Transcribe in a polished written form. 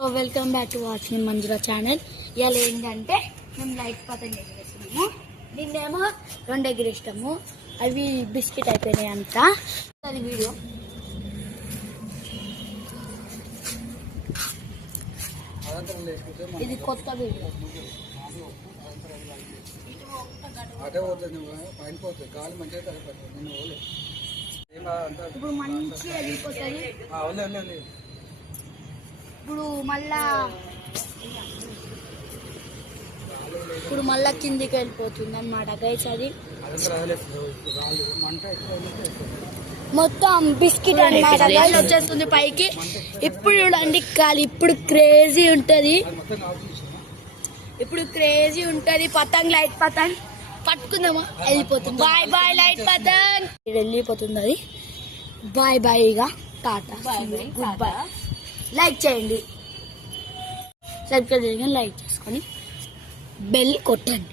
So welcome back to watching Manjula channel. ఇవాళ ఏంటంటే మేము లైట్ పతంగ ఎగిరేస్తున్నాము. దీన్నేమో 2 ఎగిరేస్తాము. అవి బిస్కెట్ అయిపోయినాయి అంతా. అది వీడియో ఇది కొత్త వీడియో. ఇప్పుడు మంచిగా వెళ్ళిపోతుంది. ఇప్పుడు మళ్ళా కిందికి వెళ్ళిపోతుంది అన్నమాట గైస్. అది మొత్తం బిస్కెట్ అన్నమాట గైస్ వచ్చేస్తుంది పైకి. ఇప్పుడు చూడండి గాలి ఇప్పుడు క్రేజీ ఉంటది. పతంగ్ లైట్ పతంగ్ పట్టుకుందామా? వెళ్ళిపోతుంది. బాయ్ బాయ్ లైట్ పతంగ్ వెళ్ళిపోతుంది. అది బాయ్ బాయ్. ఇక టాటా గుడ్ బాయ్. లైక్ చేయండి, సబ్స్క్రైబ్ చేయండి, లైక్ చేసుకొని బెల్ కొట్టండి.